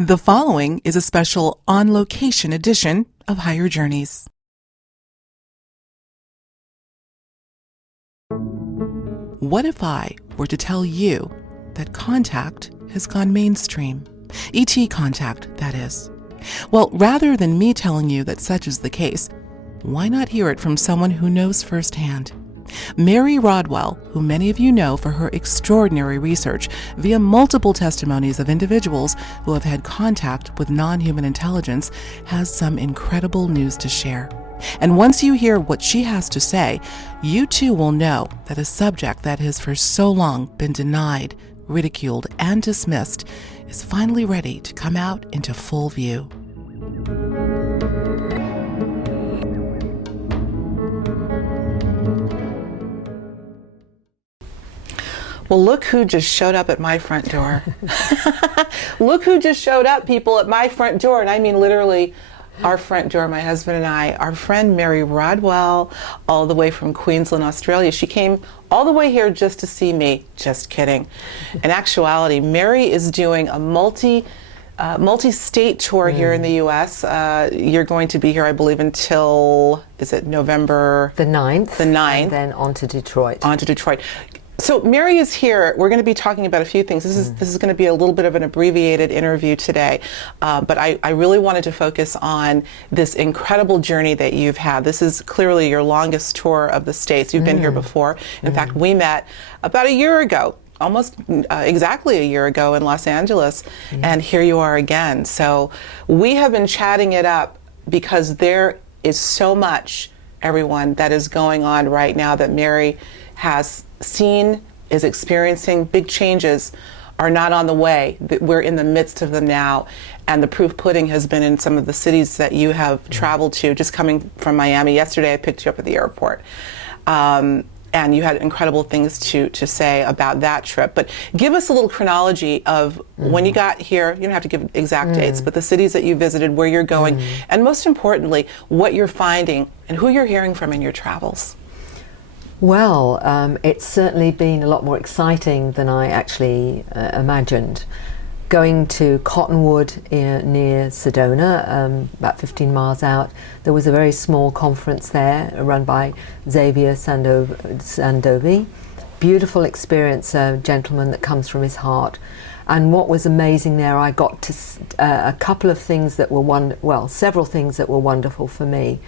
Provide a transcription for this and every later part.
The following is a special on-location edition of Higher Journeys. What if I were to tell you that contact has gone mainstream? ET contact, that is. Well, rather than me telling you that such is the case, why not hear it from someone who knows firsthand? Mary Rodwell, who many of you know for her extraordinary research via multiple testimonies of individuals who have had contact with non-human intelligence, has some incredible news to share. And once you hear what she has to say, you too will know that a subject that has for so long been denied, ridiculed, and dismissed is finally ready to come out into full view. Well, look who just showed up at my front door. Look who just showed up, people, at my front door. And I mean literally our front door, my husband and I. Our friend Mary Rodwell, all the way from Queensland, Australia. She came all the way here just to see me. Just kidding. In actuality, Mary is doing a multi-state tour here in the U.S. You're going to be here, I believe, until, is it November? The 9th. The 9th. And then on to Detroit. On to Detroit. So Mary is here. We're going to be talking about a few things. This is going to be a little bit of an abbreviated interview today, but I really wanted to focus on this incredible journey that you've had. This is clearly your longest tour of the States. You've been here before. In fact, we met about a year ago, almost exactly a year ago in Los Angeles, and here you are again. So we have been chatting it up because there is so much, everyone, that is going on right now that Mary has seen, is experiencing. Big changes are not on the way. We're in the midst of them now, and the proof pudding has been in some of the cities that you have traveled to. Just coming from Miami yesterday, I picked you up at the airport, and you had incredible things to say about that trip. But give us a little chronology of when you got here. You don't have to give exact dates, but the cities that you visited, where you're going, and most importantly, what you're finding and who you're hearing from in your travels. Well, it's certainly been a lot more exciting than I actually imagined. Going to Cottonwood near Sedona, about 15 miles out, there was a very small conference there run by Xavier Sandovi. Beautiful experience, a gentleman that comes from his heart. And what was amazing there, I got to a couple of things that were several things that were wonderful for me,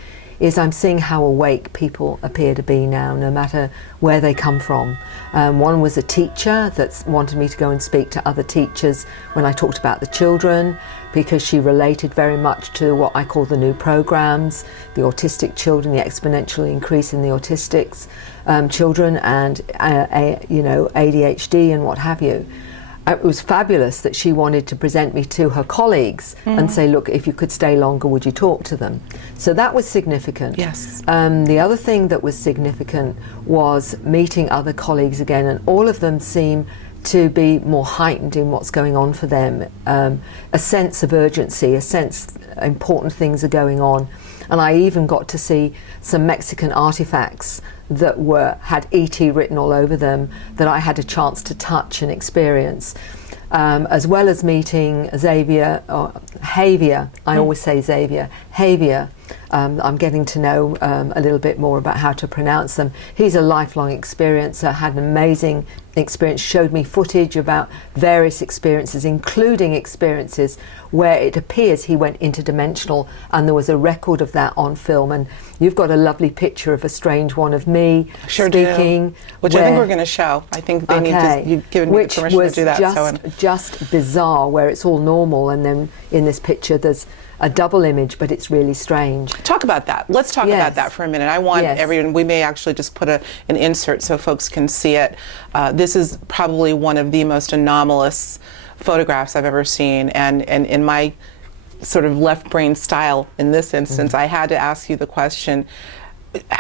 is I'm seeing how awake people appear to be now, no matter where they come from. One was a teacher that wanted me to go and speak to other teachers when I talked about the children, because she related very much to what I call the new programs, the autistic children, the exponential increase in the autistics children, and ADHD and what have you. It was fabulous that she wanted to present me to her colleagues and say, look, if you could stay longer, would you talk to them? So that was significant. Yes. The other thing that was significant was meeting other colleagues again, and all of them seem to be more heightened in what's going on for them. A sense of urgency, a sense important things are going on. And I even got to see some Mexican artifacts that had ET written all over them that I had a chance to touch and experience, as well as meeting Xavier, or Javier, I always say Xavier, Javier. I'm getting to know a little bit more about how to pronounce them. He's a lifelong experiencer, had an amazing experience, showed me footage about various experiences, including experiences where it appears he went interdimensional, and there was a record of that on film. And you've got a lovely picture of a strange one of me speaking. Do. Which I think we're going to show. I think they you've given me permission to do that. Just bizarre, where it's all normal, and then in this picture there's a double image, but it's really strange. Talk about that. Let's talk about that for a minute. I want everyone, we may actually just put an insert so folks can see it. This is probably one of the most anomalous photographs I've ever seen, and in my sort of left brain style in this instance, I had to ask you the question,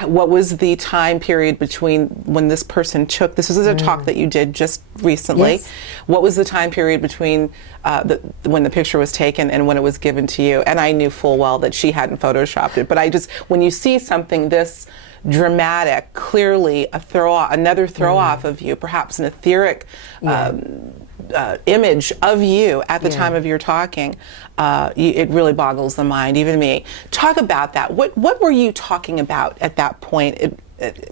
what was the time period between when this person took, this was a talk that you did just recently, what was the time period between when the picture was taken and when it was given to you? And I knew full well that she hadn't photoshopped it, but when you see something this dramatic, clearly another throw off of you, perhaps an etheric image of you at the time of your talking, it really boggles the mind, even me. Talk about that. What were you talking about at that point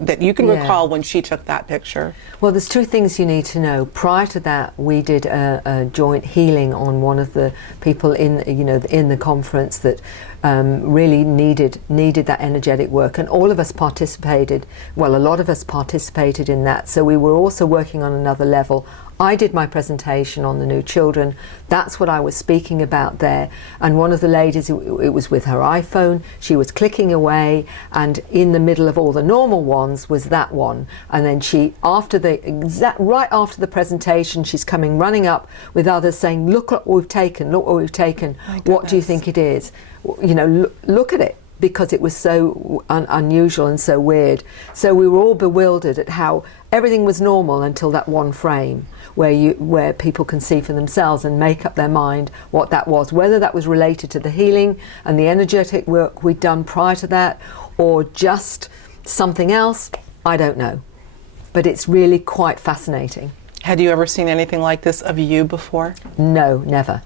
that you can recall when she took that picture? Well, there's two things you need to know. Prior to that, we did a joint healing on one of the people in the conference that really needed that energetic work, and all of us participated. Well, a lot of us participated in that. So we were also working on another level. I did my presentation on the new children. That's what I was speaking about there. And one of the ladies, it was with her iPhone, she was clicking away, and in the middle of all the normal ones was that one. And then she, right after the presentation, she's coming running up with others saying, look what we've taken, look what we've taken. What do you think it is? You know, look at it. Because it was so unusual and so weird. So we were all bewildered at how everything was normal until that one frame where people can see for themselves and make up their mind what that was, whether that was related to the healing and the energetic work we'd done prior to that, or just something else, I don't know. But it's really quite fascinating. Had you ever seen anything like this of you before? No, never.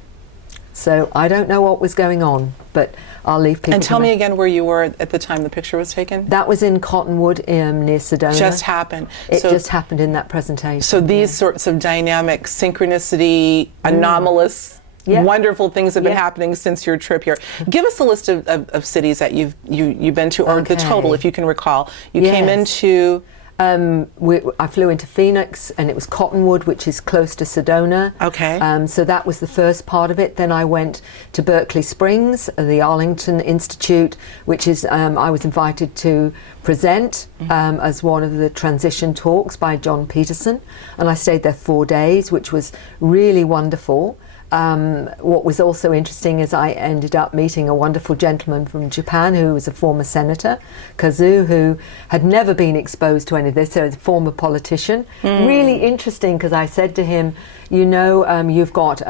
So I don't know what was going on, but I'll leave people. And tell me again where you were at the time the picture was taken? That was in Cottonwood near Sedona. Just happened. It just happened in that presentation. So these sorts of dynamic, synchronicity, anomalous, wonderful things have been happening since your trip here. Give us a list of cities that you've been to, or the total, if you can recall. You came into... I flew into Phoenix, and it was Cottonwood, which is close to Sedona. Okay. So that was the first part of it. Then I went to Berkeley Springs, the Arlington Institute, which is I was invited to present as one of the transition talks by John Peterson, and I stayed there 4 days, which was really wonderful. What was also interesting is I ended up meeting a wonderful gentleman from Japan who was a former senator, Kazu, who had never been exposed to any of this, so a former politician. Really interesting, because I said to him, you know, you've got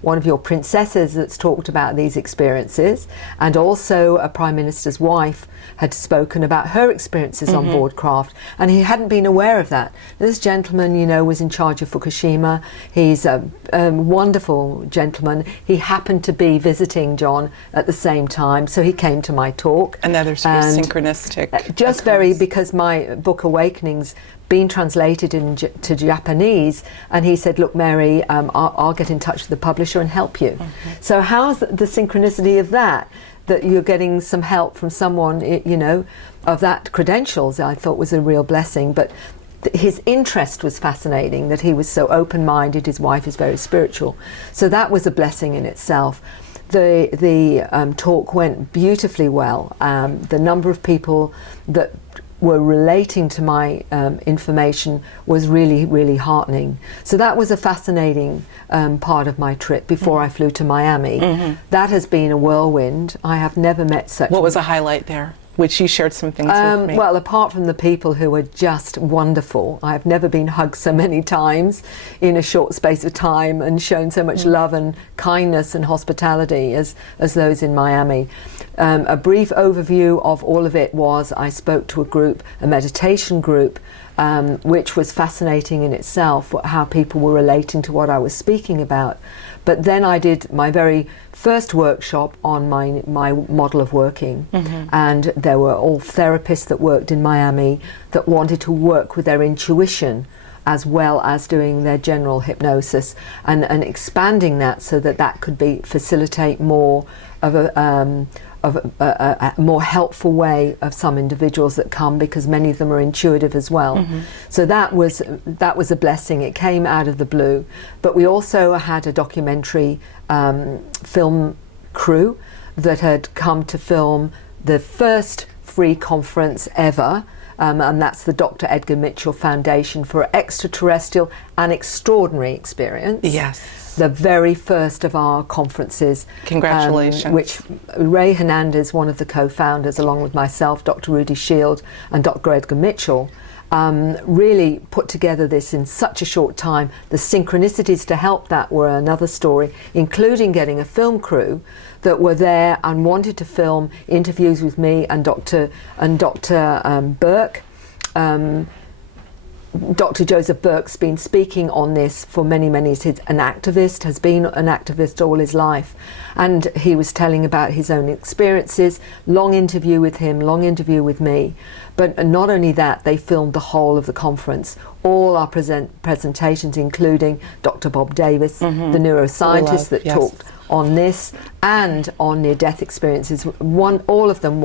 one of your princesses that's talked about these experiences, and also a Prime Minister's wife had spoken about her experiences on board craft, and he hadn't been aware of that. This gentleman, you know, was in charge of Fukushima. He's a wonderful gentleman. He happened to be visiting John at the same time, so he came to my talk. Another sort of synchronistic. Just very, because my book Awakenings been translated into Japanese, and he said, look, Mary, I'll get in touch with the publisher and help you. So how's the synchronicity of that you're getting some help from someone, you know, of that credentials, I thought was a real blessing. But his interest was fascinating, that he was so open-minded. His wife is very spiritual, so that was a blessing in itself. The talk went beautifully well. The number of people that were relating to my information was really, really heartening. So that was a fascinating part of my trip before I flew to Miami. That has been a whirlwind. I have never met such... What was a highlight there? Which you shared some things with me. Well, apart from the people who were just wonderful, I've never been hugged so many times in a short space of time and shown so much love and kindness and hospitality as those in Miami. A brief overview of all of it was I spoke to a meditation group, which was fascinating in itself, how people were relating to what I was speaking about. But then I did my very first workshop on my model of working, and there were all therapists that worked in Miami that wanted to work with their intuition as well as doing their general hypnosis, and expanding that so that could facilitate more of a more helpful way of some individuals that come, because many of them are intuitive as well. So that was a blessing. It came out of the blue. But we also had a documentary film crew that had come to film the first free conference ever, and that's the Dr. Edgar Mitchell Foundation for Extraterrestrial and Extraordinary Experience. Yes. The very first of our conferences. Congratulations. Which Ray Hernandez, one of the co-founders, along with myself, Dr. Rudy Shield and Dr. Edgar Mitchell, really put together this in such a short time. The synchronicities to help that were another story, including getting a film crew that were there and wanted to film interviews with me and Dr. Burke. Dr. Joseph Burke's been speaking on this for many years. He's an activist, has been an activist all his life, and he was telling about his own experiences. Long interview with him, long interview with me. But not only that, they filmed the whole of the conference, all our presentations, including Dr. Bob Davis, the neuroscientist that talked on this and on near-death experiences. All of them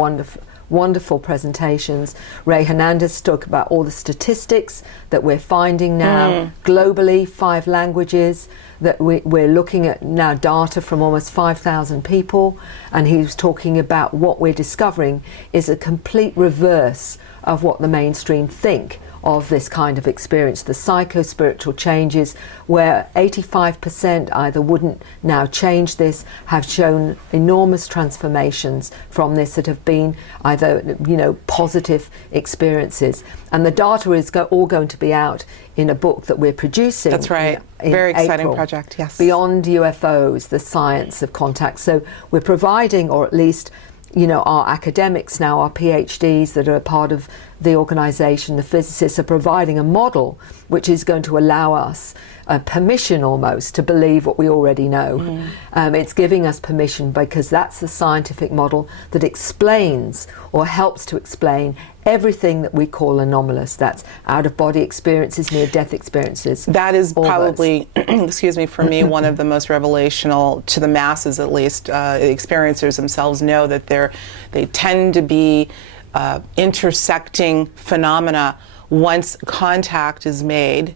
wonderful presentations. Ray Hernandez talked about all the statistics that we're finding now globally, 5 languages, that we're looking at now data from almost 5,000 people, and he was talking about what we're discovering is a complete reverse of what the mainstream think of this kind of experience, the psycho-spiritual changes, where 85% either wouldn't now change this, have shown enormous transformations from this that have been either, positive experiences. And the data is all going to be out in a book that we're producing. That's right. Very exciting project, yes. Beyond UFOs, the science of contact. So we're providing, or at least our academics now, our PhDs that are a part of the organisation, the physicists, are providing a model which is going to allow us permission almost to believe what we already know. It's giving us permission because that's the scientific model that explains or helps to explain everything that we call anomalous. That's out-of-body experiences, near-death experiences. That is probably, excuse me, for me, one of the most revelational, to the masses at least. Experiencers themselves know that they tend to be intersecting phenomena. Once contact is made,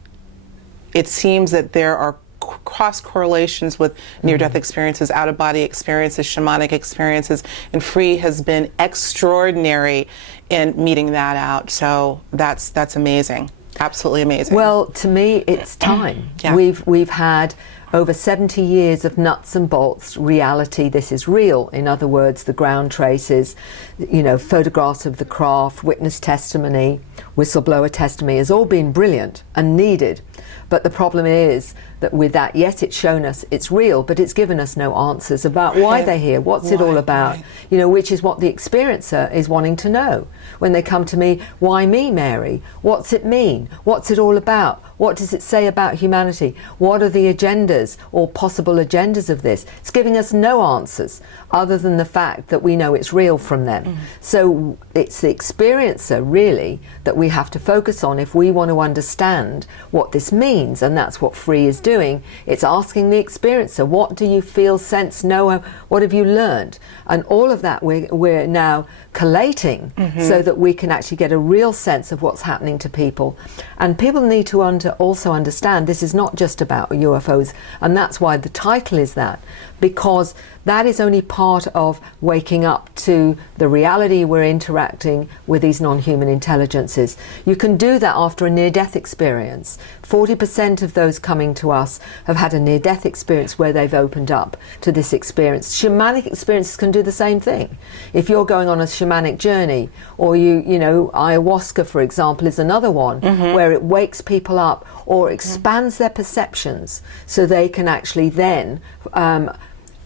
it seems that there are cross correlations with near-death experiences, out-of-body experiences, shamanic experiences, and Free has been extraordinary in meeting that out. So that's amazing, absolutely amazing. Well, to me, it's time. We've had over 70 years of nuts and bolts reality. This is real. In other words, the ground traces, photographs of the craft, witness testimony, whistleblower testimony has all been brilliant and needed. But the problem is that with that, yes, it's shown us it's real, but it's given us no answers about why they're here, what's it all about, which is what the experiencer is wanting to know. When they come to me, why me, Mary? What's it mean? What's it all about? What does it say about humanity? What are the agendas or possible agendas of this? It's giving us no answers other than the fact that we know it's real from them. So it's the experiencer really that we have to focus on if we want to understand what this means, and that's what Free is doing. It's asking the experiencer, what do you feel, sense, know, what have you learned? And all of that we're now collating so that we can actually get a real sense of what's happening to people. And people need to also understand this is not just about UFOs, and that's why the title is that, because that is only part of waking up to the reality we're interacting with these non-human intelligences. You can do that after a near-death experience. 40% of those coming to us have had a near-death experience where they've opened up to this experience. Shamanic experiences can do the same thing. If you're going on a shamanic journey, or ayahuasca, for example, is another one where it wakes people up or expands their perceptions so they can actually then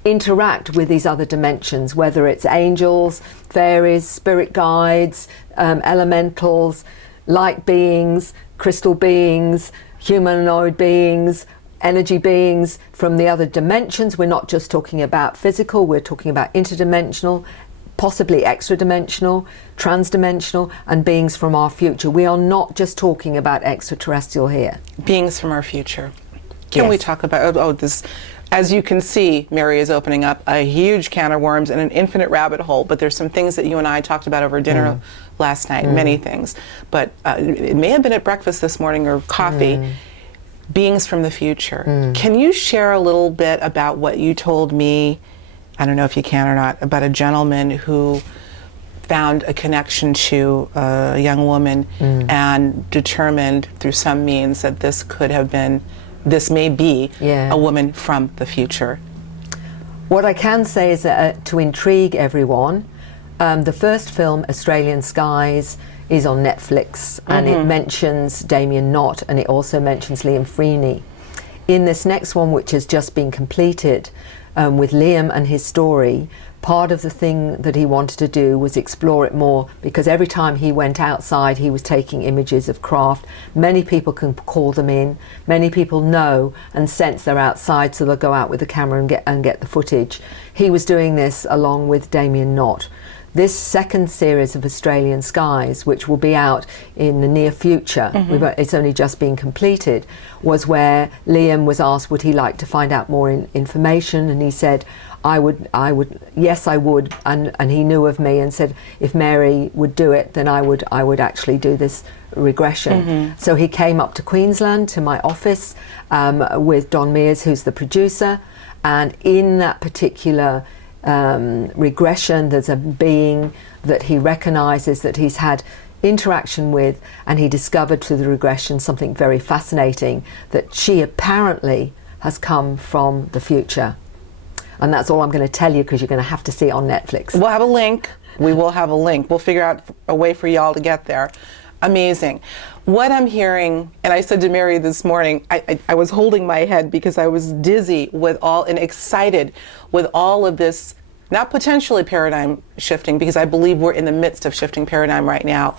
interact with these other dimensions, whether it's angels, fairies, spirit guides, elementals, light beings, crystal beings, humanoid beings, energy beings from the other dimensions. We're not just talking about physical, we're talking about interdimensional, possibly extra-dimensional, trans-dimensional, and beings from our future. We are not just talking about extraterrestrial here. Beings from our future. Can we talk about this? As you can see, Mary is opening up a huge can of worms and an infinite rabbit hole, but there's some things that you and I talked about over dinner last night, many things. But it may have been at breakfast this morning or coffee. Beings from the future. Can you share a little bit about what you told me, I don't know if you can or not, about a gentleman who found a connection to a young woman and determined through some means that this may be a woman from the future? What I can say is that to intrigue everyone, the first film, Australian Skies, is on Netflix, and it mentions Damien Knott, and it also mentions Liam Freeney. In this next one, which has just been completed, with Liam and his story, part of the thing that he wanted to do was explore it more, because every time he went outside he was taking images of craft. Many people can call them in, many people know and sense they're outside, so they'll go out with the camera and get the footage. He was doing this along with Damien Knott. This second series of Australian Skies, which will be out in the near future, it's only just been completed, was where Liam was asked would he like to find out more information, and he said, I would, yes I would, and he knew of me and said if Mary would do it, then I would actually do this regression. So he came up to Queensland to my office with Don Mears, who's the producer, and in that particular regression there's a being that he recognises that he's had interaction with, and he discovered through the regression something very fascinating, that she apparently has come from the future. And that's all I'm going to tell you, because you're going to have to see it on Netflix. We'll have a link. We will have a link. We'll figure out a way for y'all to get there. Amazing. What I'm hearing, and I said to Mary this morning, I was holding my head because I was dizzy with all and excited with all of this, not potentially paradigm shifting, because I believe we're in the midst of shifting paradigm right now.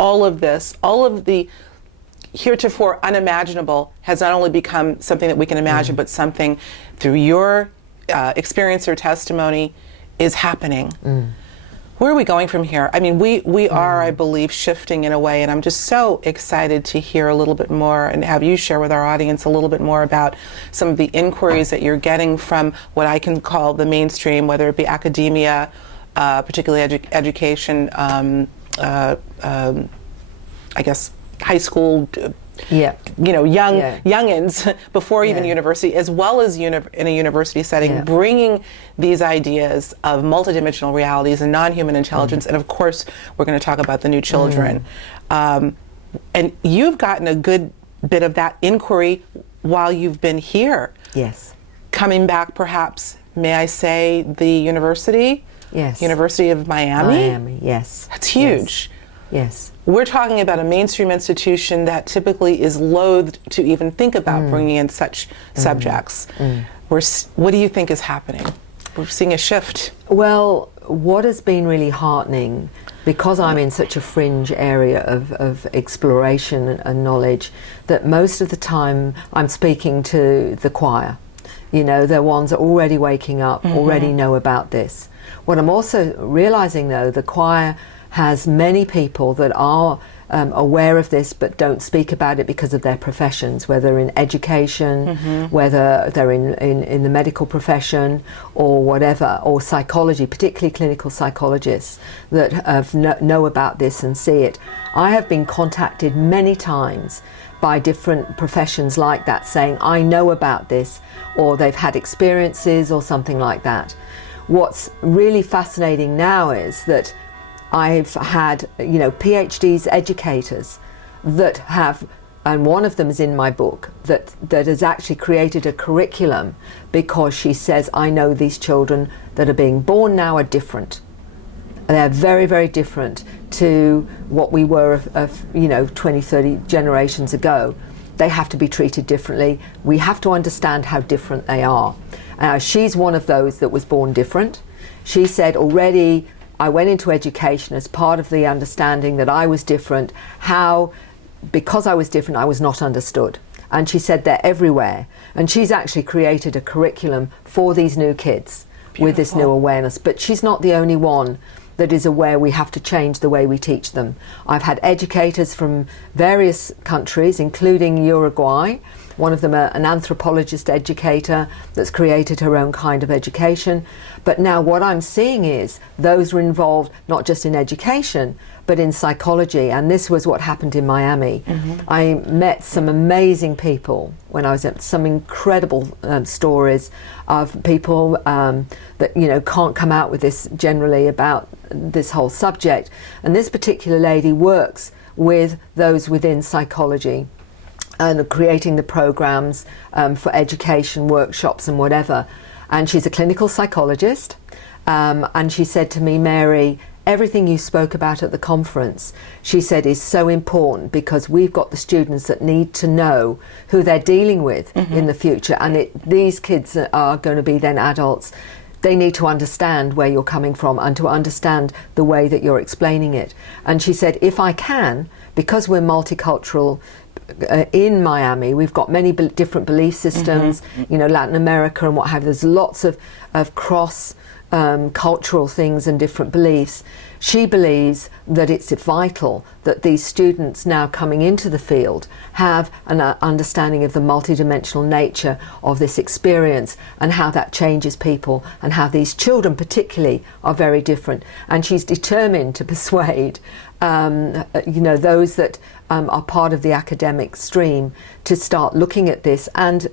All of this, all of the heretofore unimaginable has not only become something that we can imagine, but something through your experience or testimony is happening. Where are we going from here? I mean, we are, I believe, shifting in a way, and I'm just so excited to hear a little bit more and have you share with our audience a little bit more about some of the inquiries that you're getting from what I can call the mainstream, whether it be academia, particularly education, I guess high school, youngins before even university, as well as in a university setting, bringing these ideas of multidimensional realities and non-human intelligence, and of course we're going to talk about the new children. And you've gotten a good bit of that inquiry while you've been here. Yes. Coming back, perhaps, may I say, the university? Yes. University of Miami? Miami, yes. That's huge. Yes. We're talking about a mainstream institution that typically is loath to even think about bringing in such subjects. What do you think is happening? We're seeing a shift. Well, what has been really heartening, because I'm in such a fringe area of exploration and knowledge, that most of the time I'm speaking to the choir. You know, they're ones that are already waking up, already know about this. What I'm also realizing, though, the choir has many people that are aware of this but don't speak about it because of their professions, whether in education, whether they're in the medical profession or whatever, or psychology, particularly clinical psychologists that know about this and see it. I have been contacted many times by different professions like that saying, I know about this, or they've had experiences or something like that. What's really fascinating now is that I've had, PhDs, educators that have, and one of them is in my book, that has actually created a curriculum because she says, I know these children that are being born now are different. They're very, very different to what we were of 20, 30 generations ago. They have to be treated differently. We have to understand how different they are. She's one of those that was born different. She said already, I went into education as part of the understanding that I was different, because I was different, I was not understood. And she said they're everywhere. And she's actually created a curriculum for these new kids. Beautiful. With this new awareness. But she's not the only one that is aware we have to change the way we teach them. I've had educators from various countries, including Uruguay. One of them an anthropologist educator that's created her own kind of education. But now what I'm seeing is those are involved not just in education, but in psychology. And this was what happened in Miami. I met some amazing people when I was at some incredible stories of people that can't come out with this generally about this whole subject. And this particular lady works with those within psychology and creating the programs for education, workshops and whatever. And she's a clinical psychologist. And she said to me, Mary, everything you spoke about at the conference, she said, is so important, because we've got the students that need to know who they're dealing with in the future, and these kids are going to be then adults. They need to understand where you're coming from and to understand the way that you're explaining it. And she said, if I can, because we're multicultural in Miami, we've got many different belief systems, you know, Latin America and what have you. There's lots of cross cultural things and different beliefs. She believes that it's vital that these students now coming into the field have an understanding of the multidimensional nature of this experience and how that changes people, and how these children particularly are very different. And she's determined to persuade you know, those that are part of the academic stream to start looking at this. And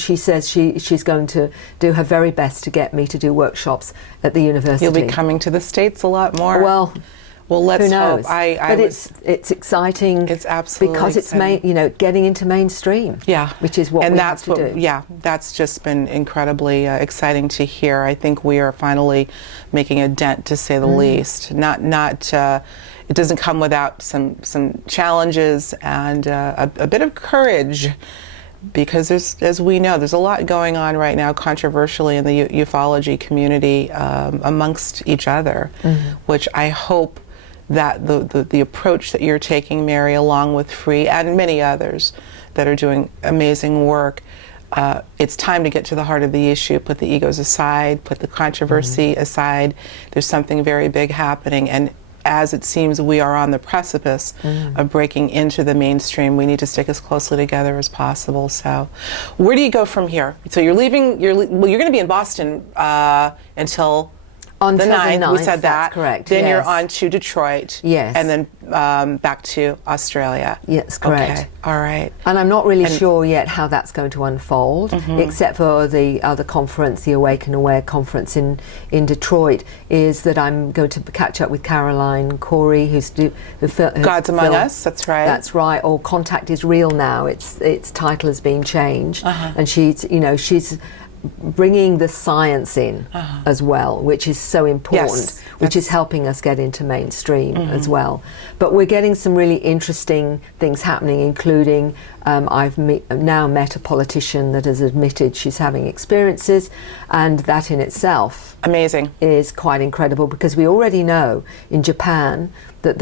she says she's going to do her very best to get me to do workshops at the university. You'll be coming to the States a lot more. Well, let's who knows? hope. But it's exciting. It's absolutely because it's you know, getting into mainstream. Yeah, which is what we have to do. Yeah, that's just been incredibly exciting to hear. I think we are finally making a dent, to say the least. It doesn't come without some challenges and a bit of courage, because as we know, there's a lot going on right now controversially in the ufology community amongst each other, which I hope that the approach that you're taking, Mary, along with Free and many others that are doing amazing work, it's time to get to the heart of the issue, put the egos aside, put the controversy aside. There's something very big happening, and as it seems we are on the precipice of breaking into the mainstream, we need to stick as closely together as possible. So where do you go from here? So you're leaving, you're going to be in Boston until the 9th, we said that. That's correct. Then yes. you're on to Detroit. Yes. And then back to Australia. Yes, correct. Okay. All right. And I'm not really sure yet how that's going to unfold, except for the other conference, the Awake and Aware conference in Detroit, is that I'm going to catch up with Caroline Corey, who's God's Among Us, that's right. That's right. Or Contact is Real now. Its title has been changed, and she's bringing the science in as well, which is so important, which is helping us get into mainstream as well. But we're getting some really interesting things happening, including I've now met a politician that has admitted she's having experiences, and that in itself amazing is quite incredible, because we already know in Japan that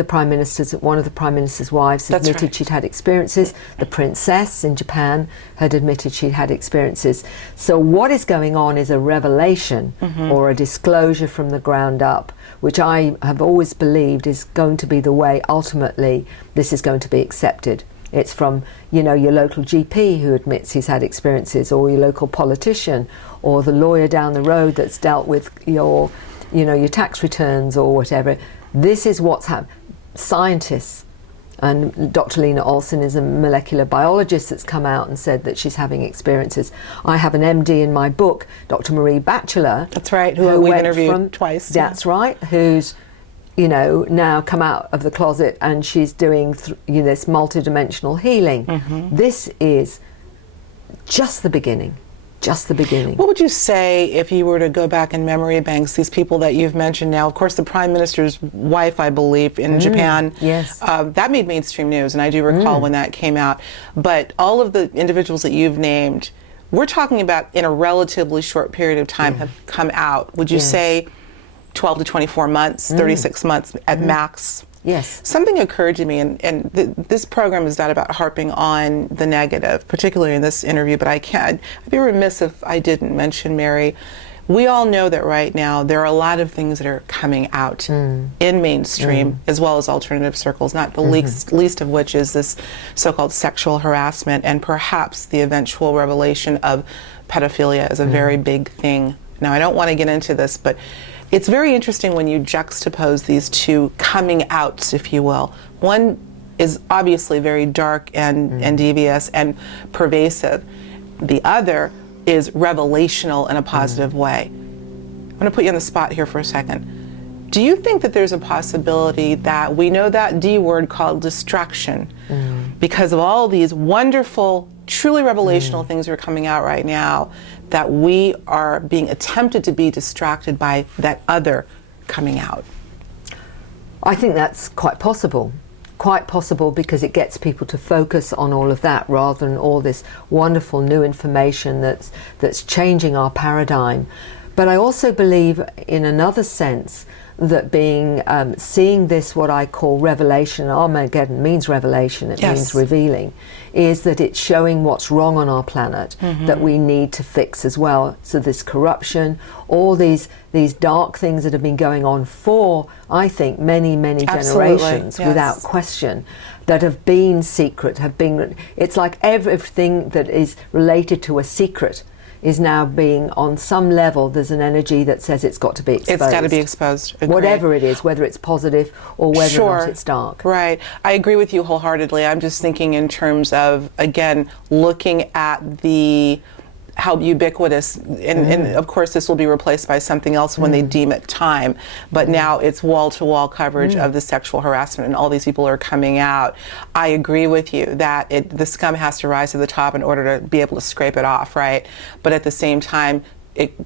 one of the Prime Minister's wives admitted she'd had experiences. The princess in Japan had admitted she'd had experiences. So what is going on is a revelation or a disclosure from the ground up, which I have always believed is going to be the way ultimately this is going to be accepted. It's from, you know, your local GP who admits he's had experiences, or your local politician, or the lawyer down the road that's dealt with your tax returns or whatever. This is what's happened. Scientists, and Dr. Lena Olson is a molecular biologist that's come out and said that she's having experiences. I have an MD in my book, Dr. Marie Batchelor. That's right, who we've interviewed twice. That's right, who's now come out of the closet, and she's doing this multidimensional healing. This is just the beginning. Just the beginning. What would you say if you were to go back in memory banks, these people that you've mentioned now? Of course, the Prime Minister's wife, I believe, in Japan. Yes. That made mainstream news, and I do recall when that came out. But all of the individuals that you've named, we're talking about in a relatively short period of time have come out. Would you say 12 to 24 months, 36 months at max? Yes. Something occurred to me, and this program is not about harping on the negative, particularly in this interview, but I'd be remiss if I didn't mention, Mary, we all know that right now there are a lot of things that are coming out in mainstream as well as alternative circles, not the least of which is this so-called sexual harassment, and perhaps the eventual revelation of pedophilia is a very big thing. Now, I don't want to get into this, but it's very interesting when you juxtapose these two coming outs, if you will. One is obviously very dark and devious and pervasive. The other is revelational in a positive way. I'm going to put you on the spot here for a second. Do you think that there's a possibility that we know that D word called distraction, because of all these wonderful, truly revelational things that are coming out right now, that we are being attempted to be distracted by that other coming out? I think that's quite possible. Quite possible, because it gets people to focus on all of that rather than all this wonderful new information that's changing our paradigm. But I also believe, in another sense, that seeing this, what I call revelation, Armageddon means revelation, it means revealing, is that it's showing what's wrong on our planet that we need to fix as well. So this corruption, all these dark things that have been going on for, I think, many generations, without question, that have been secret, it's like everything that is related to a secret is now being, on some level, there's an energy that says it's got to be exposed. It's got to be exposed. Agreed. Whatever it is, whether it's positive or whether or not it's dark. Right. I agree with you wholeheartedly. I'm just thinking in terms of, again, looking at how ubiquitous, and of course this will be replaced by something else when they deem it time, but now it's wall-to-wall coverage of the sexual harassment, and all these people are coming out. I agree with you that the scum has to rise to the top in order to be able to scrape it off, right? But at the same time,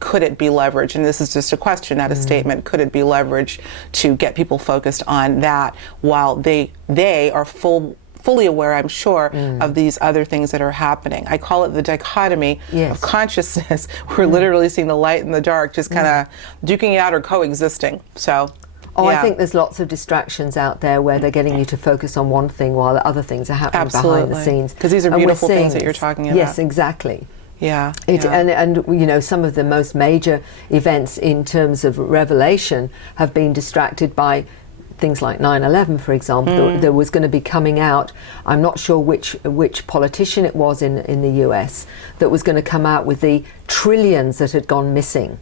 could it be leveraged? And this is just a question, not a statement. Could it be leveraged to get people focused on that while they are fully aware, I'm sure, of these other things that are happening? I call it the dichotomy of consciousness. We're literally seeing the light and the dark just kind of duking it out or coexisting. So, I think there's lots of distractions out there where they're getting you to focus on one thing while other things are happening behind the scenes. Because these are beautiful things that you're talking about. Yes, exactly. Yeah. And you know, some of the most major events in terms of revelation have been distracted by things like 9/11, for example. There was going to be coming out, I'm not sure which politician it was in the US, that was going to come out with the trillions that had gone missing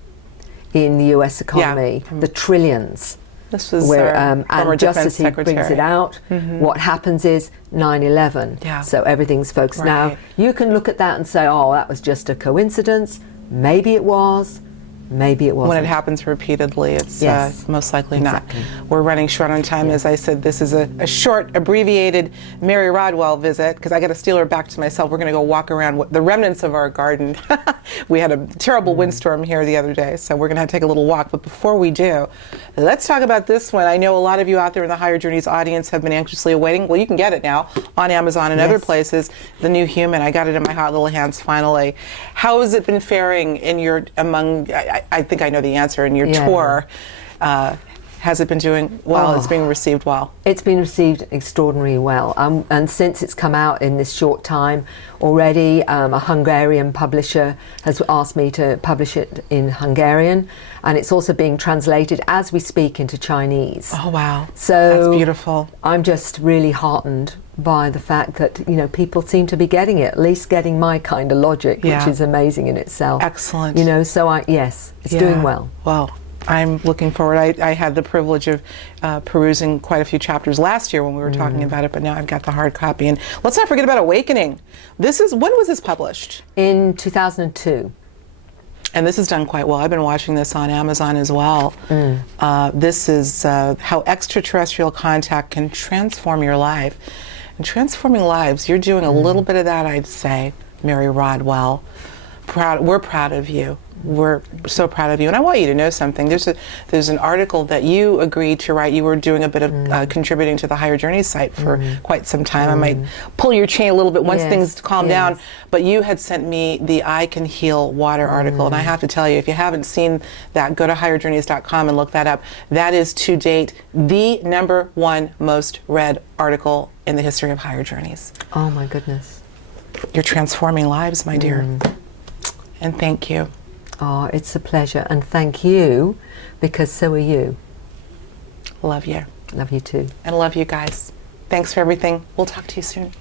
in the US economy. The trillions. This was where, and just as he brings it out, what happens is 9/11. So everything's focused. Right. Now, you can look at that and say, oh, that was just a coincidence. Maybe it was. Maybe it wasn't. When it happens repeatedly, it's most likely not. We're running short on time. As I said, this is a short, abbreviated Mary Rodwell visit, because I got to steal her back to myself. We're going to go walk around the remnants of our garden. We had a terrible windstorm here the other day, so we're going to have to take a little walk. But before we do, let's talk about this one. I know a lot of you out there in the Higher Journeys audience have been anxiously awaiting. Well, you can get it now on Amazon and other places. The New Human. I got it in my hot little hands finally. How has it been faring in your I think I know the answer. In your tour, has it been doing well? It's being received well. It's been received extraordinarily well. And since it's come out in this short time already, a Hungarian publisher has asked me to publish it in Hungarian, and it's also being translated as we speak into Chinese. Oh, wow. So that's beautiful. I'm just really heartened by the fact that, you know, people seem to be getting it, at least getting my kind of logic, which is amazing in itself. Excellent. You know, so it's doing well. Well, I'm looking forward. I had the privilege of perusing quite a few chapters last year when we were talking about it, but now I've got the hard copy. And let's not forget about Awakening. When was this published? In 2002. And this is done quite well. I've been watching this on Amazon as well. This is how extraterrestrial contact can transform your life. And transforming lives, you're doing a little bit of that, I'd say, Mary Rodwell. We're proud of you. We're so proud of you. And I want you to know something. There's an article that you agreed to write. You were doing a bit of contributing to the Higher Journeys site for quite some time. I might pull your chain a little bit once things calm down. But you had sent me the I Can Heal Water article. And I have to tell you, if you haven't seen that, go to higherjourneys.com and look that up. That is, to date, the #1 most read article in the history of Higher Journeys. Oh, my goodness. You're transforming lives, my dear. And thank you. Oh, it's a pleasure, and thank you, because so are you. Love you. Love you too. And love you guys. Thanks for everything. We'll talk to you soon.